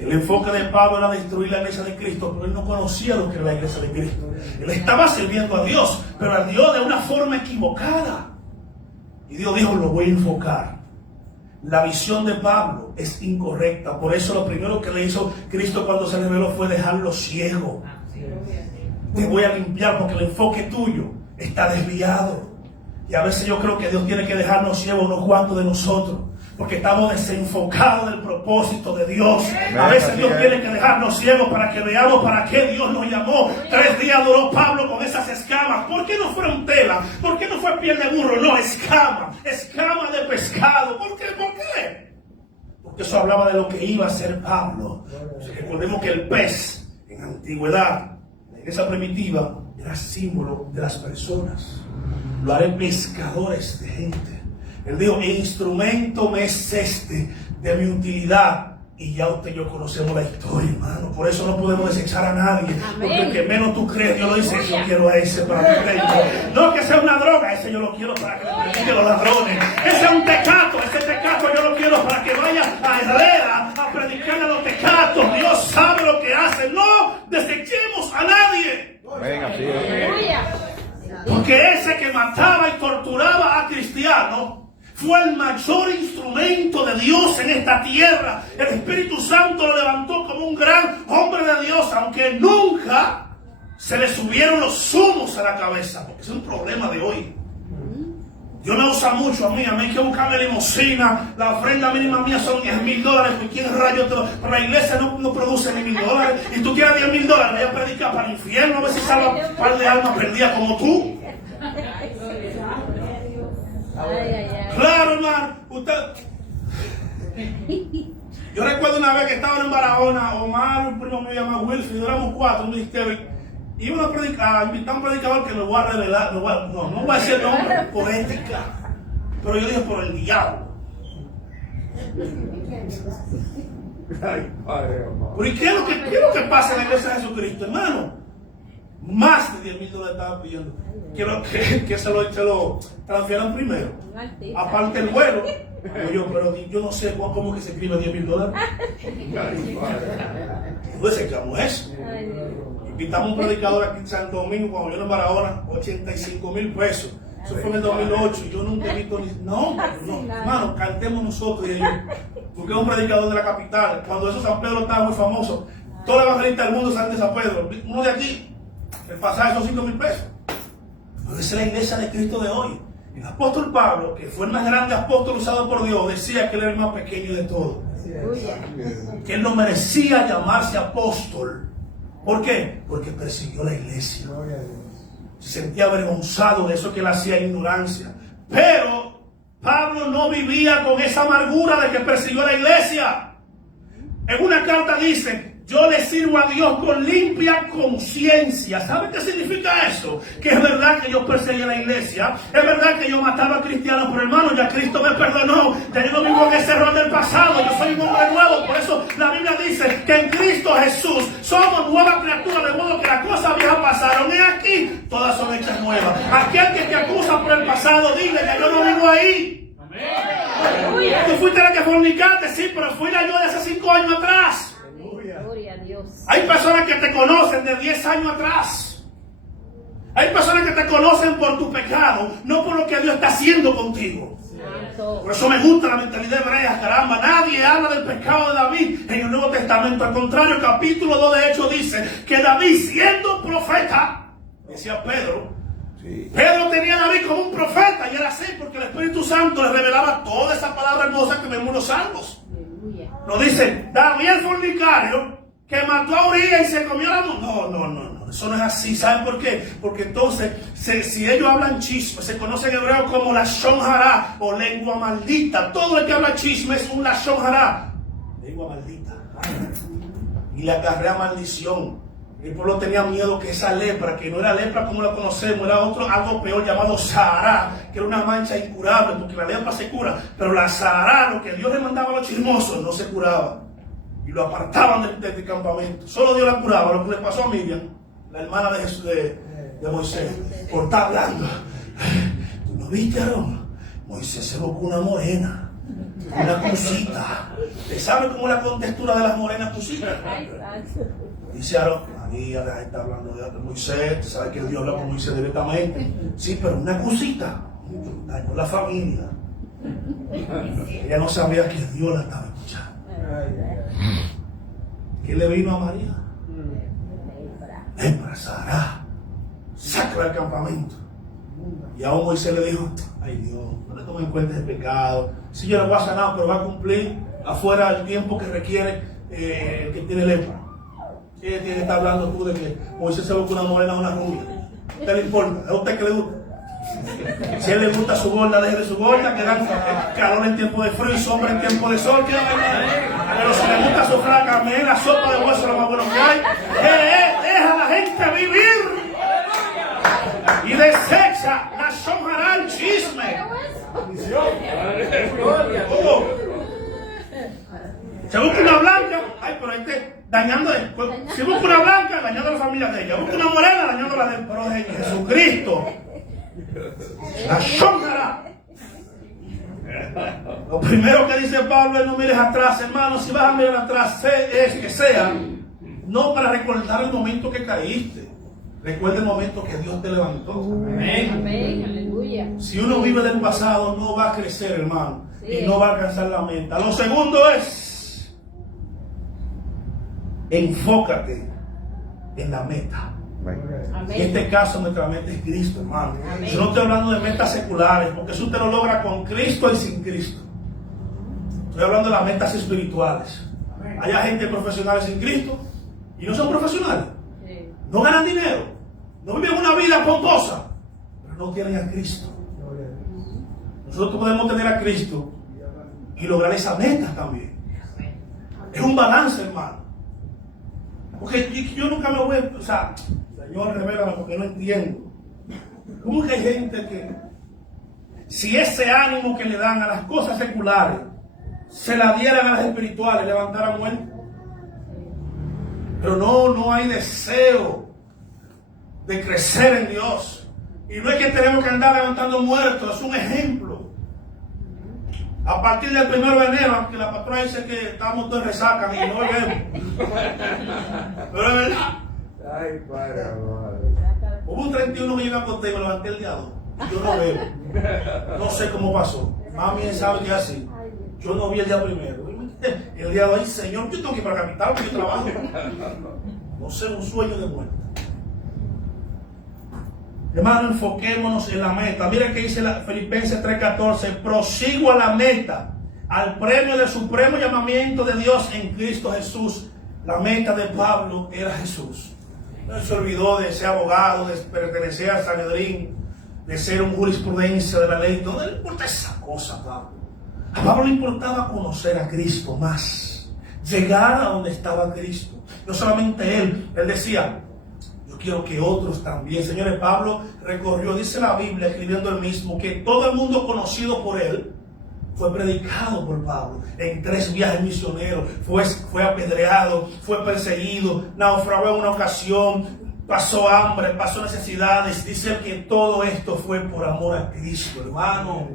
El enfoque de Pablo era destruir la iglesia de Cristo, pero él no conocía lo que era la iglesia de Cristo. Él estaba sirviendo a Dios, pero a Dios de una forma equivocada. Y Dios dijo, lo voy a enfocar. La visión de Pablo es incorrecta. Por eso lo primero que le hizo Cristo cuando se reveló fue dejarlo ciego. Te voy a limpiar porque el enfoque tuyo está desviado. Y a veces yo creo que Dios tiene que dejarnos ciegos unos cuantos de nosotros Porque estamos desenfocados del propósito de Dios. A veces Dios tiene que dejarnos ciegos para que veamos para qué Dios nos llamó. 3 días duró Pablo con esas escamas. ¿Por qué no fueron tela? ¿Por qué no fue piel de burro? No, escama de pescado. ¿Por qué? ¿Por qué? Porque eso hablaba de lo que iba a ser Pablo. Recordemos que el pez en la antigüedad, en la iglesia primitiva, era símbolo de las personas. Lo haré pescadores de gente. Él dijo, el instrumento me es este de mi utilidad. Y ya usted y yo conocemos la historia, hermano. Por eso no podemos desechar a nadie. Amén. Porque el que menos tú crees, Dios lo dice, yo quiero a ese para que predique. No que sea una droga, ese yo lo quiero para que le predique los ladrones. Ese es un tecato, ese tecato yo lo quiero para que vaya a Herrera a predicarle a los tecatos. Dios sabe lo que hace. No desechemos a nadie. Venga, sí. Porque ese que mataba y torturaba a cristianos fue el mayor instrumento de Dios en esta tierra. El Espíritu Santo lo levantó como un gran hombre de Dios, aunque nunca se le subieron los humos a la cabeza, porque es un problema de hoy. Dios me usa mucho a mí hay que buscarme limusina, la ofrenda mínima mía son $10,000, pues quién rayos te lo... Pero la iglesia no produce ni $1,000, y tú quieres $10,000, vaya a predicar para el infierno, a ver si salva un par de almas perdidas como tú. Claro, hermano, usted... Yo recuerdo una vez que estaba en Barahona, Omar, un primo mío llamado Wilfrid, éramos 4, un ministerio, y iba a invitar a un predicador que lo voy a revelar, no voy a decir el nombre, poética, pero yo dije por el diablo. Pero ¿y qué es lo que pasa en la iglesia de Jesucristo, hermano? Más de $10,000 estaban pidiendo. Quiero que se lo transfieran primero. Aparte el vuelo. Pero yo no sé cómo que se escribe $10,000. No desechamos eso. Invitamos a un predicador aquí en Santo Domingo cuando yo en Barahona, $85,000. Eso fue en el 2008. Yo nunca he visto ni. No, hermano, cantemos nosotros. Y yo, porque es un predicador de la capital. Cuando eso San Pedro estaba muy famoso, todos los evangelistas del mundo salen de San Pedro. Uno de aquí, el pasaje son $5,000. Pero esa es la iglesia de Cristo de hoy. El apóstol Pablo, que fue el más grande apóstol usado por Dios, decía que él era el más pequeño de todos. Que él no merecía llamarse apóstol. ¿Por qué? Porque persiguió la iglesia. Se sentía avergonzado de eso que él hacía en ignorancia. Pero Pablo no vivía con esa amargura de que persiguió la iglesia. En una carta dice: yo le sirvo a Dios con limpia conciencia. ¿Sabe qué significa eso? Que es verdad que yo perseguí a la iglesia. Es verdad que yo mataba a cristianos. Pero hermano, ya Cristo me perdonó. Ya yo no vivo en ese error del pasado. Yo soy un hombre nuevo. Por eso la Biblia dice que en Cristo Jesús somos nueva criatura. De modo que las cosas viejas pasaron. Y aquí todas son hechas nuevas. Aquel que te acusa por el pasado, dile que yo no vivo ahí. Amén. Tú fuiste la que fornicaste, sí, pero fui la yo de hace 5 años atrás. Gloria a Dios. Hay personas que te conocen de 10 años atrás. Hay personas que te conocen por tu pecado, no por lo que Dios está haciendo contigo. Por eso me gusta la mentalidad hebrea, caramba. Nadie habla del pecado de David en el Nuevo Testamento. Al contrario, el capítulo 2 de Hechos dice que David, siendo profeta, decía Pedro, Pedro tenía a David como un profeta, y era así porque el Espíritu Santo le revelaba toda esa palabra hermosa que vemos en los salmos. Nos dice, David el fornicario que mató a Urías y se comió la mujer. No, eso no es así. ¿Saben por qué? Porque entonces, si ellos hablan chisme, se conoce en hebreo como lashon hara o lengua maldita. Todo el que habla chisme es un lashon hara, lengua maldita, y le acarrea maldición. El pueblo tenía miedo que esa lepra, que no era lepra como la conocemos, era algo peor llamado Sahara, que era una mancha incurable, porque la lepra se cura, pero la Sahara, lo que Dios le mandaba a los chismosos, no se curaba, y lo apartaban del campamento. Solo Dios la curaba. Lo que le pasó a Miriam, la hermana de Jesús, de Moisés, por estar hablando. ¿Tú no viste, Aarón? Moisés se buscó una morena, una cosita. ¿Usted sabe cómo es la contextura de las morenas cositas? Dice Aarón, María, la gente hablando de Moisés, sabe que Dios habla con Moisés directamente. Sí, pero una cosita, dañó la familia. Ella no sabía que Dios la estaba escuchando. ¿Qué le vino a María? Lepra, Sahara. Sácala del campamento. Y aún Moisés le dijo, ay Dios, no le tomen en cuenta ese pecado. Si yo lo voy a sanar, pero va a cumplir afuera el tiempo que requiere el que tiene lepra. ¿Qué tiene que estar hablando tú de que Moisés se busca una morena o una rubia? ¿A usted le importa? ¿A usted qué le gusta? Si a él le gusta su gorda, déjele su gorda, que dan calor en tiempo de frío y sombra en tiempo de sol. Pero si le gusta su flaca, me la sopa de hueso lo más bueno que hay. Deja a la gente vivir. Y desecha la sojará el chisme. ¿Cómo? Se busca una blanca, ay, pero dañando, si busca una blanca, dañando a la familia de ella. Busca una morena, dañando a la del pero de Jesucristo. La sojará. Lo primero que dice Pablo es no mires atrás, hermano. Si vas a mirar atrás, es que sea no para recordar el momento que caíste. Recuerda el momento que Dios te levantó. Amén. Amén. Aleluya. Si uno vive del pasado, no va a crecer, hermano. Sí. Y no va a alcanzar la meta. Lo segundo es, enfócate en la meta. Amén. En este caso, nuestra meta es Cristo, hermano. Amén. Yo no estoy hablando de metas seculares, porque eso usted lo logra con Cristo y sin Cristo. Estoy hablando de las metas espirituales. Hay gente profesionales sin Cristo y no son profesionales. Sí. No ganan dinero, no viven una vida pomposa, pero no tienen a Cristo. Nosotros podemos tener a Cristo y lograr esa meta también. Es un balance, hermano. Porque yo nunca me voy, o sea, Señor, revélame porque no entiendo. ¿Cómo que hay gente que, si ese ánimo que le dan a las cosas seculares, se la dieran a las espirituales, levantaran muertos? Pero no hay deseo de crecer en Dios. Y no es que tenemos que andar levantando muertos, es un ejemplo. A partir del 1 de enero, aunque la patrona dice que estamos todos resacan y no bebemos. Pero es verdad. Ay, padre. Hubo un 31 que yo me acosté y me levanté el día 2. Yo no bebo. No sé cómo pasó. Mami sabe que es así. Yo no vi el día primero. El día 2, ay, Señor, yo tengo que ir para la capital porque yo trabajo. No sé, un sueño de muerte. Hermano, enfoquémonos en la meta. Mira que dice Filipenses 3:14. Prosigo a la meta, al premio del supremo llamamiento de Dios en Cristo Jesús. La meta de Pablo era Jesús. No se olvidó de ser abogado, de pertenecer al Sanedrín, de ser un jurisprudencia de la ley. No le importa esa cosa, Pablo. A Pablo le importaba conocer a Cristo más, llegar a donde estaba Cristo. No solamente él decía, yo quiero que otros también. Señores, Pablo recorrió, dice la Biblia, escribiendo él mismo, que todo el mundo conocido por él fue predicado por Pablo en 3 viajes misioneros. Fue apedreado, fue perseguido, naufragó en una ocasión, pasó hambre, pasó necesidades. Dice que todo esto fue por amor a Cristo, hermano.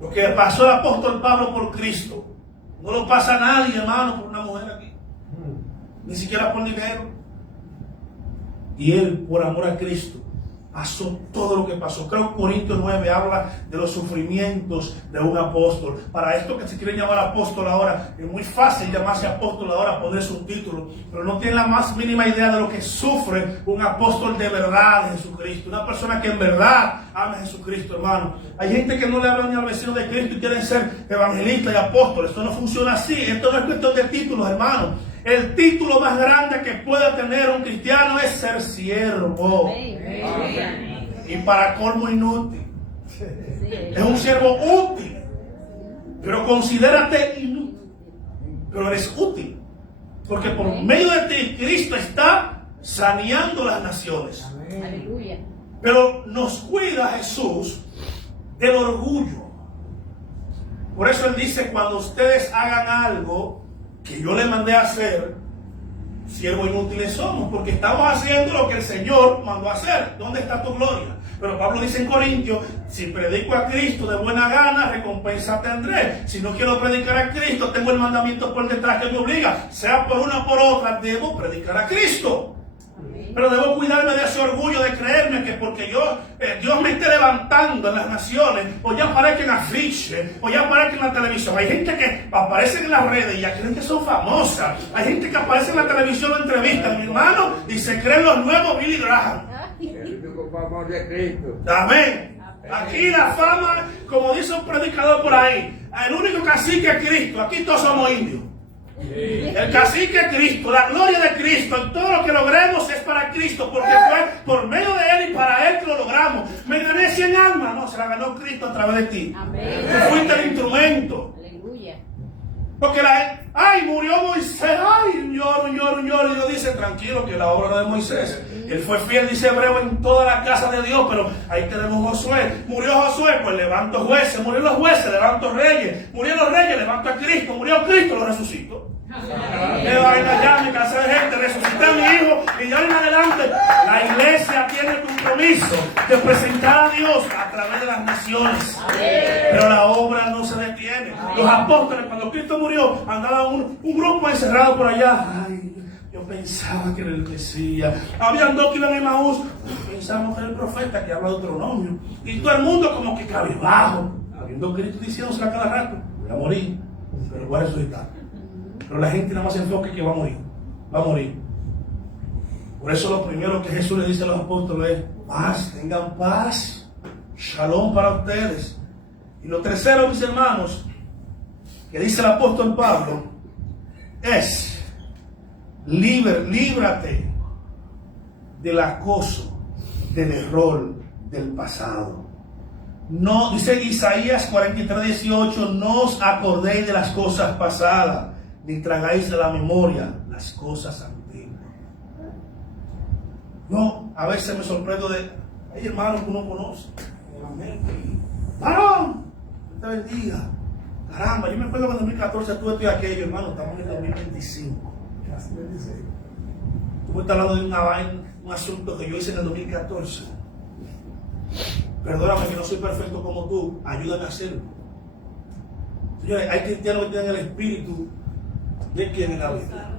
Lo que pasó el apóstol Pablo por Cristo, no lo pasa nadie, hermano, por una mujer aquí. Ni siquiera por dinero. Y él, por amor a Cristo, pasó todo lo que pasó. Creo que Corintios 9 habla de los sufrimientos de un apóstol. Para esto que se quiere llamar apóstol ahora, es muy fácil llamarse apóstol ahora, ponerse un título, pero no tiene la más mínima idea de lo que sufre un apóstol de verdad de Jesucristo. Una persona que en verdad ama a Jesucristo, hermano. Hay gente que no le habla ni al vecino de Cristo y quieren ser evangelistas y apóstoles. Esto no funciona así. Esto no es cuestión de títulos, hermano. El título más grande que pueda tener un cristiano es ser siervo. Amén. Y para colmo inútil. Sí. Es un siervo útil. Pero considérate inútil. Pero eres útil. Porque por medio de ti Cristo está saneando las naciones. Aleluya. Pero nos cuida Jesús del orgullo. Por eso Él dice, cuando ustedes hagan algo que yo le mandé a hacer, siervos inútiles somos, porque estamos haciendo lo que el Señor mandó a hacer. ¿Dónde está tu gloria? Pero Pablo dice en Corintios, si predico a Cristo de buena gana, recompensa tendré. Si no quiero predicar a Cristo, tengo el mandamiento por detrás que me obliga. Sea por una o por otra, debo predicar a Cristo. Pero debo cuidarme de ese orgullo de creerme que porque Dios me esté levantando en las naciones, o ya aparezca en afiches, o ya aparezca en la televisión. Hay gente que aparece en las redes y ya creen que son famosas. Hay gente que aparece en la televisión o entrevistas, mi hermano, y se creen los nuevos Billy Graham. por amor de Cristo. Amén. Aquí la fama, como dice un predicador por ahí, el único cacique es Cristo. Aquí todos somos indios. El cacique es Cristo, la gloria de Cristo. En todo lo que logremos es para Cristo, porque fue por medio de Él y para Él que lo logramos. Me gané 100 almas, no, se la ganó Cristo a través de ti. Amén. Tú fuiste el instrumento. Aleluya. Porque ay, murió Moisés, ay, lloro. Y Dios dice, tranquilo, que la obra no es de Moisés. Él fue fiel, dice Hebreo, en toda la casa de Dios, pero ahí tenemos Josué. Murió Josué, pues levanto jueces. Murió los jueces, levanto reyes. Murieron los reyes, levanto a Cristo. Murió Cristo, lo resucito. Que vaina ya, mi casa de gente, resucité a mi hijo y ya en adelante la iglesia tiene el compromiso de presentar a Dios a través de las naciones. Pero la obra no se detiene. Los apóstoles, cuando Cristo murió, andaba un grupo encerrado por allá. Ay, yo pensaba que era el Mesías. Habían dos que iban a Emaús. Pensábamos que era el profeta que habla de Deuteronomio. Y todo el mundo como que cabizbajo, habiendo Cristo diciéndose a cada rato, voy a morir, pero voy a resucitar. Pero la gente nada más se enfoca que va a morir. Va a morir. Por eso lo primero que Jesús le dice a los apóstoles es: paz, tengan paz. Shalom para ustedes. Y lo tercero, mis hermanos, que dice el apóstol Pablo, es: líbrate del acoso, del error del pasado. No, dice Isaías 43:18, no os acordéis de las cosas pasadas, ni tragáis a la memoria las cosas antiguas. No, a veces me sorprendo de, hay hermanos que uno conoce, varón, Dios te bendiga. Caramba, yo me acuerdo que en 2014 tú esto y aquello, hermano, estamos en el 2025. Tú me estás hablando de una vaina, un asunto que yo hice en el 2014. Perdóname que no soy perfecto como tú, ayúdame a hacerlo. Señores, hay cristianos que tienen el espíritu de quien en la vida,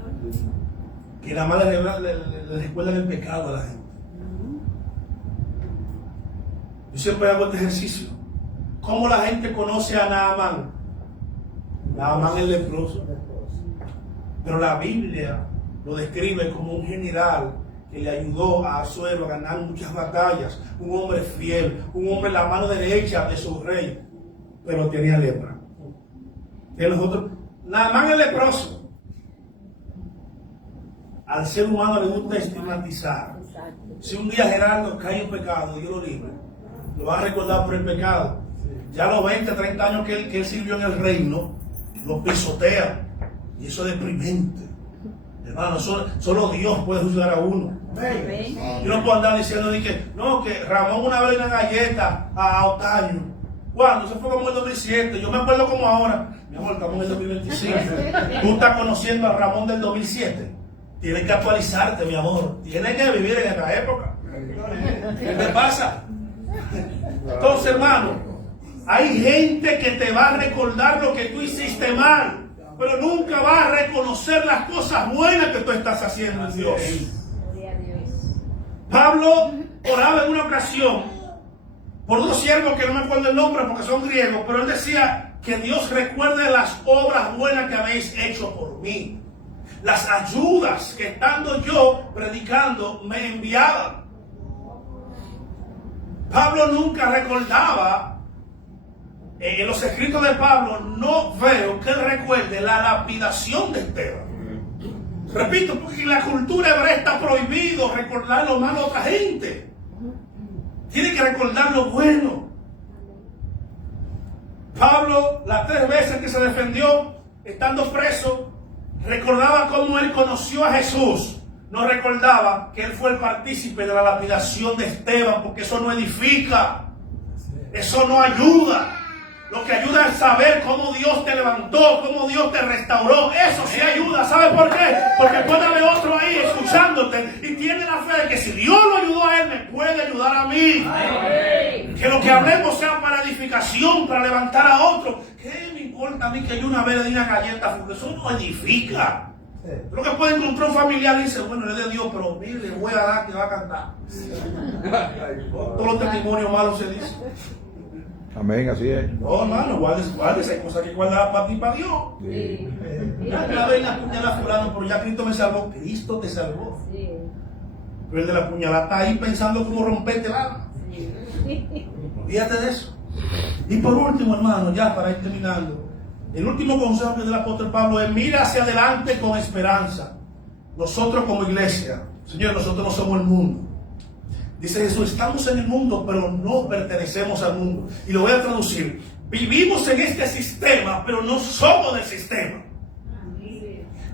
que nada más le recuerdan el pecado a la gente. Yo siempre hago este ejercicio. ¿Cómo la gente conoce a Naamán? Naamán es leproso, pero la Biblia lo describe como un general que le ayudó a Asuero a ganar muchas batallas, un hombre fiel, un hombre en la mano derecha de su rey, pero tenía lepra. De los otros, Naamán es leproso. Al ser humano le gusta estigmatizar. Si un día Gerardo cae en pecado, Dios lo libre, lo va a recordar por el pecado. Ya los 20, 30 años que él sirvió en el reino, lo pisotea. Y eso es deprimente. Hermano, solo Dios puede juzgar a uno. Yo no puedo andar diciendo que Ramón una vez una galleta a Otaño. ¿Cuándo? Eso fue como en el 2007. Yo me acuerdo como ahora. Mi amor, estamos en el 2025. Tú estás conociendo a Ramón del 2007. Tienes que actualizarte, mi amor. Tienes que vivir en esta época. ¿Qué te pasa? Entonces, hermano, hay gente que te va a recordar lo que tú hiciste mal, pero nunca va a reconocer las cosas buenas que tú estás haciendo en Dios. Pablo oraba en una ocasión por dos siervos que no me acuerdo el nombre porque son griegos, pero él decía que Dios recuerde las obras buenas que habéis hecho por mí, las ayudas que estando yo predicando me enviaban. Pablo nunca recordaba, en los escritos de Pablo no veo que él recuerde la lapidación de Esteban. Repito, porque en la cultura hebrea está prohibido recordar lo malo a otra gente. Tiene que recordar lo bueno. Pablo, las 3 veces que se defendió, estando preso, recordaba cómo él conoció a Jesús. No recordaba que él fue el partícipe de la lapidación de Esteban, porque eso no edifica. Eso no ayuda. Lo que ayuda es saber cómo Dios te levantó, cómo Dios te restauró. Eso sí ayuda. ¿Sabes por qué? Porque puede haber otro ahí escuchándote y tiene la fe de que si Dios lo ayudó a él, me puede ayudar a mí. Amén. Que lo que hablemos sea para edificación, para levantar a otro. ¿Qué me importa a mí que yo una vez le di una galleta? Porque eso no edifica. Lo que puede encontrar un familiar y dice, bueno, es de Dios, pero mire, le voy a dar que va a cantar. Todos los testimonios malos se dicen. Amén, así es. No, hermano, guardes, hay cosas que guardar para ti y para Dios. Sí. Ya ven a apuñalar a fulano, pero ya Cristo me salvó. Cristo te salvó. Sí. Pero el de la puñalada está ahí pensando cómo romperte el alma. Fíjate de eso. Y por último, hermano, ya para ir terminando, el último consejo que da el apóstol Pablo es: mira hacia adelante con esperanza. Nosotros como iglesia, Señor, nosotros no somos el mundo. Dice Jesús, estamos en el mundo, pero no pertenecemos al mundo. Y lo voy a traducir: vivimos en este sistema, pero no somos del sistema.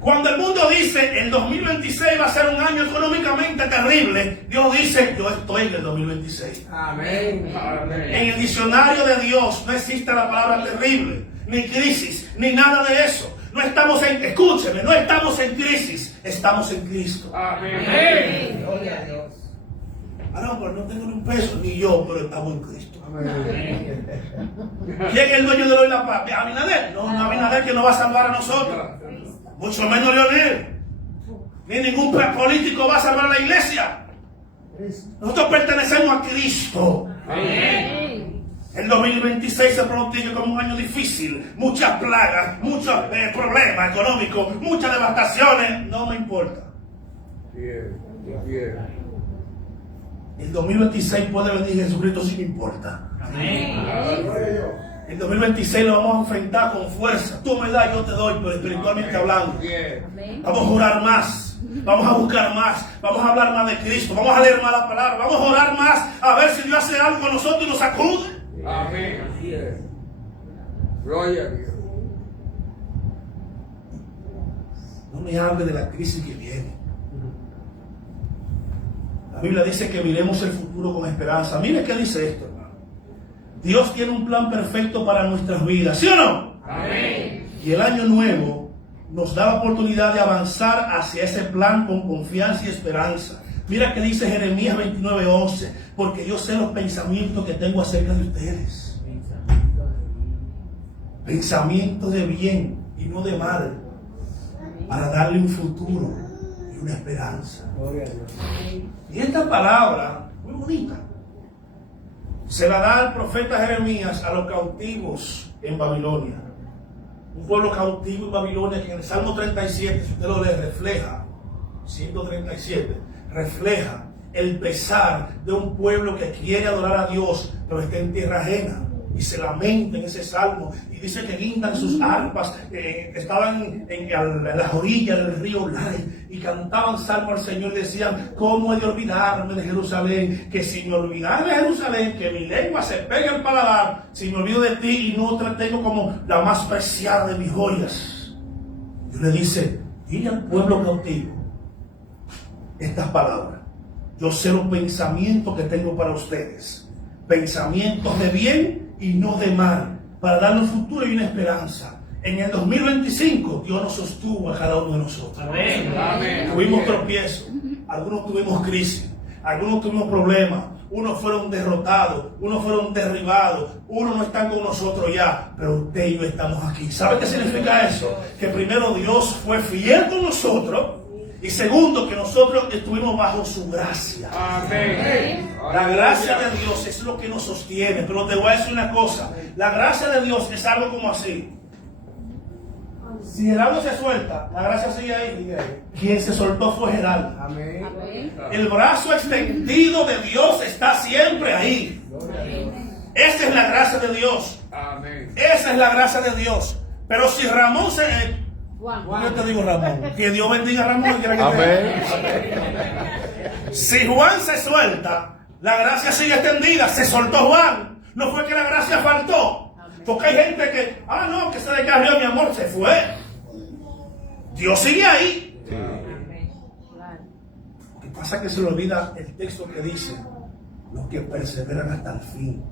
Cuando el mundo dice el 2026 va a ser un año económicamente terrible, Dios dice, yo estoy en el 2026. Amén. En el diccionario de Dios no existe la palabra terrible, ni crisis, ni nada de eso. No estamos escúcheme, no estamos en crisis, estamos en Cristo. Amén. Gloria a Dios. Ah, no, pero no tengo ni un peso, ni yo, pero estamos en Cristo. Amén. ¿Quién es el dueño de hoy la paz? ¿Abinader? No, no Abinader, que nos va a salvar a nosotros. Mucho menos Leonel. Ni ningún político va a salvar a la iglesia. Nosotros pertenecemos a Cristo. Amén. El 2026 se pronostica como un año difícil. Muchas plagas, muchos problemas económicos, muchas devastaciones. No me importa. Bien, bien. El 2026 puede venir Jesucristo sin importa. Amén. El 2026 lo vamos a enfrentar con fuerza. Tú me das, yo te doy, pero espiritualmente hablando. Bien. Amén. Vamos a orar más. Vamos a buscar más. Vamos a hablar más de Cristo. Vamos a leer más la palabra. Vamos a orar más. A ver si Dios hace algo con nosotros y nos sacude. Amén. Bien. Gloria a Dios. No me hable de la crisis que viene. La Biblia dice que miremos el futuro con esperanza. Mire qué dice esto, hermano. Dios tiene un plan perfecto para nuestras vidas, ¿sí o no? Amén. Y el año nuevo nos da la oportunidad de avanzar hacia ese plan con confianza y esperanza. Mira que dice Jeremías 29:11, porque yo sé los pensamientos que tengo acerca de ustedes. Pensamientos de bien y no de mal, para darle un futuro y una esperanza. Gloria a Dios. Y esta palabra, muy bonita, se la da el profeta Jeremías a los cautivos en Babilonia. Un pueblo cautivo en Babilonia que en el Salmo 37, si usted lo lee, refleja, 137, refleja el pesar de un pueblo que quiere adorar a Dios, pero está en tierra ajena. Y se lamenta en ese salmo y dice que guindan sus arpas, estaban en las orillas del río Lai y cantaban salmo al Señor y decían: ¿cómo he de olvidarme de Jerusalén? Que si me olvidara de Jerusalén, que mi lengua se pegue al paladar, si me olvido de ti y no te tengo como la más preciada de mis joyas. Dios le dice: dile al pueblo cautivo estas palabras: yo sé los pensamientos que tengo para ustedes, pensamientos de bien y no de mal, para darle un futuro y una esperanza. En el 2025 Dios nos sostuvo a cada uno de nosotros. Amén. Amén. Tuvimos tropiezos, algunos tuvimos crisis, algunos tuvimos problemas, unos fueron derrotados, unos fueron derribados, unos no están con nosotros ya, pero usted y yo estamos aquí. ¿Sabe qué significa eso? Que primero Dios fue fiel con nosotros, y segundo, que nosotros estuvimos bajo su gracia. Amén. La gracia de Dios es lo que nos sostiene. Pero te voy a decir una cosa: la gracia de Dios es algo como así. Si Gerardo se suelta, la gracia sigue ahí. Quien se soltó fue Gerardo. Amén. Amén. El brazo extendido de Dios está siempre ahí. Esa es la gracia de Dios. Amén. Esa es la gracia de Dios. Pero si Ramón se... Juan. Yo te digo Ramón. Que Dios bendiga a Ramón. Y quiera que te- Amén. Si Juan se suelta, la gracia sigue extendida. Se soltó Juan. No fue que la gracia faltó. Porque hay gente que, no, que se descarrió, mi amor, se fue. Dios sigue ahí. Amén. Claro. Lo que pasa es que se le olvida el texto que dice: los que perseveran hasta el fin.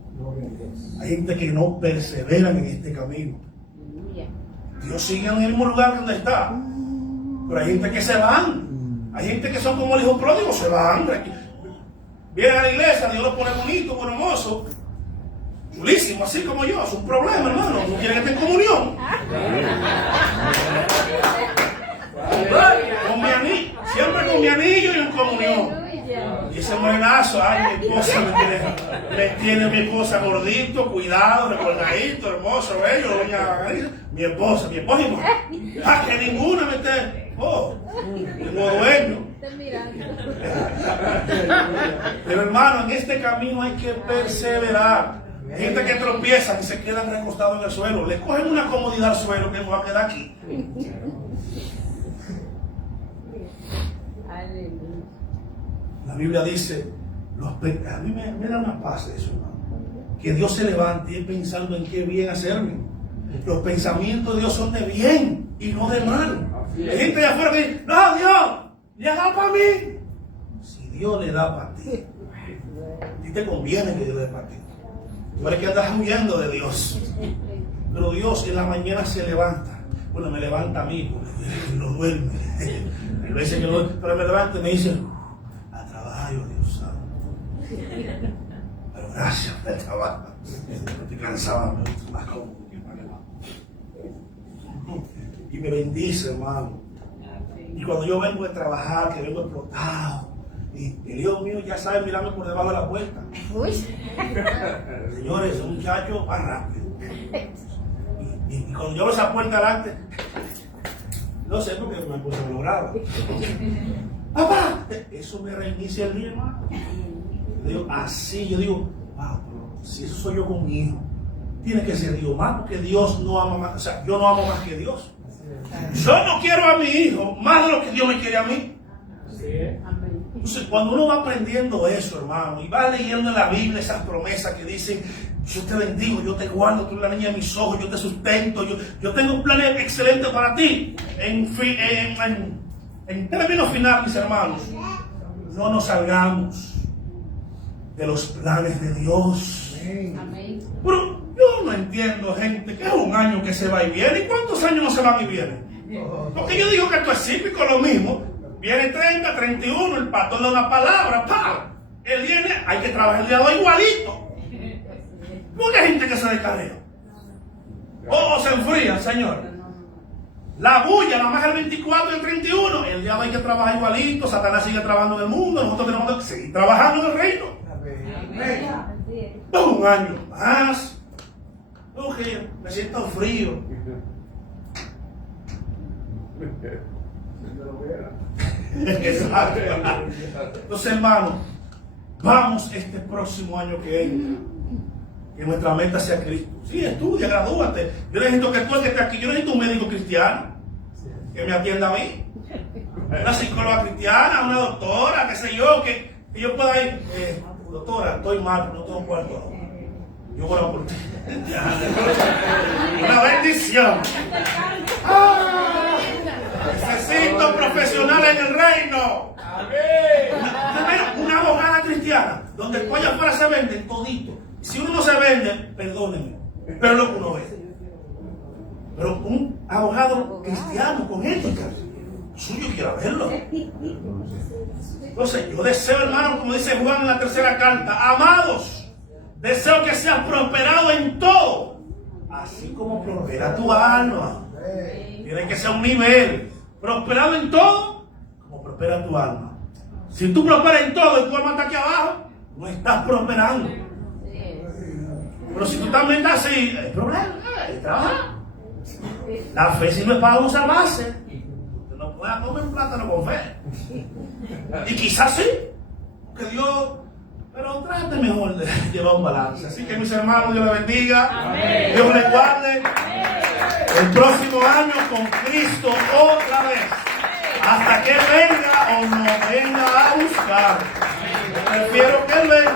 Hay gente que no perseveran en este camino. Aleluya. Dios sigue en el mismo lugar donde está. Pero hay gente que se van. Hay gente que son como el hijo pródigo, se van. Vienen a la iglesia, Dios los pone bonito, buen hermoso, chulísimo, así como yo. Es un problema, hermano. No quieren que esté en comunión. Con mi anillo, siempre con mi anillo y en comunión. Aleluya. Y ese ese morenazo, ay, mi esposa me tiene mi esposa gordito, cuidado, recordadito, hermoso, bello, doña Margarita. Mi esposa, que ninguna me esté, como dueño. Pero hermano, en este camino hay que perseverar. Gente que tropieza, que se quedan recostados en el suelo, le cogen una comodidad al suelo que no va a quedar aquí. La Biblia dice, a mí me da una paz eso, hermano. Que Dios se levante pensando en qué bien hacerme. Los pensamientos de Dios son de bien y no de mal. Hay gente de afuera que dice, no, Dios, le da para mí. Si Dios le da para ti, a ti te conviene que Dios le dé para ti. Tú eres que andas huyendo de Dios. Pero Dios en la mañana se levanta. Bueno, me levanta a mí, porque no duerme. Hay veces que no duerme, pero me levanta y me dice, a trabajar, Dios santo. Pero gracias por el trabajo. Estoy cansado, me gusta más cómodo. Y me bendice, hermano. Y cuando yo vengo de trabajar, que vengo explotado, y el hijo mío ya sabe mirarme por debajo de la puerta. Señores, ese muchacho va rápido. Y cuando yo veo esa puerta adelante, no sé por qué me puse a lograr. ¡Papá! Eso me reinicia el día, hermano. Yo digo, wow, si eso soy yo con mi hijo, tiene que ser Dios más, porque Dios no ama más, o sea, yo no amo más que Dios. Yo no quiero a mi hijo más de lo que Dios me quiere a mí. Entonces, cuando uno va aprendiendo eso, hermano, y va leyendo en la Biblia esas promesas que dicen, yo te bendigo, yo te guardo, tú eres la niña de mis ojos, yo te sustento, yo tengo un plan excelente para ti. En términos finales, mis hermanos, no nos salgamos de los planes de Dios. Pero yo no entiendo, gente, que es un año que se va y viene. ¿Y cuántos años no se van y vienen? Porque yo digo que esto es cíclico, lo mismo. Viene 30, 31, el pastor da una palabra, ¡pam! Él viene, hay que trabajar el día de hoy igualito. Porque hay gente que se descarrea. O se enfría, Señor. La bulla, nada más el 24 y el 31. El día de hoy hay que trabajar igualito. Satanás sigue trabajando en el mundo. Nosotros tenemos que seguir trabajando en el reino. Un año más. Okay, me siento frío. Exacto. Entonces, hermano, vamos este próximo año que entra, que nuestra meta sea Cristo. Sí, estudia, gradúate. Yo necesito que tú estés aquí. Yo necesito un médico cristiano que me atienda a mí, una psicóloga cristiana, una doctora, qué sé yo, que yo pueda ir. Doctora, estoy mal, no tengo cuarto. Yo voy a por ti. Una bendición. Necesito profesionales en el reino. Una abogada cristiana, donde después allá afuera se venden todito. Si uno no se vende, perdónenme, pero lo que uno ve. Pero un abogado cristiano con ética, suyo quiero verlo. Entonces, yo deseo, hermano, como dice Juan en la tercera carta, amados, deseo que seas prosperado en todo, así como prospera tu alma. Tiene que ser un nivel. Prosperado en todo, como prospera tu alma. Si tú prosperas en todo y tu alma está aquí abajo, no estás prosperando. Pero si tú también estás así, hay problema, hay trabajo. La fe sirve para uno salvarse. Usted no puede comer un plátano con fe. Y quizás sí, porque Dios, pero trate mejor de llevar un balance. Así que mis hermanos, Dios les bendiga. Amén. Dios les guarde. Amén. El próximo año con Cristo otra vez. Hasta que Él venga o nos venga a buscar. Prefiero que Él venga.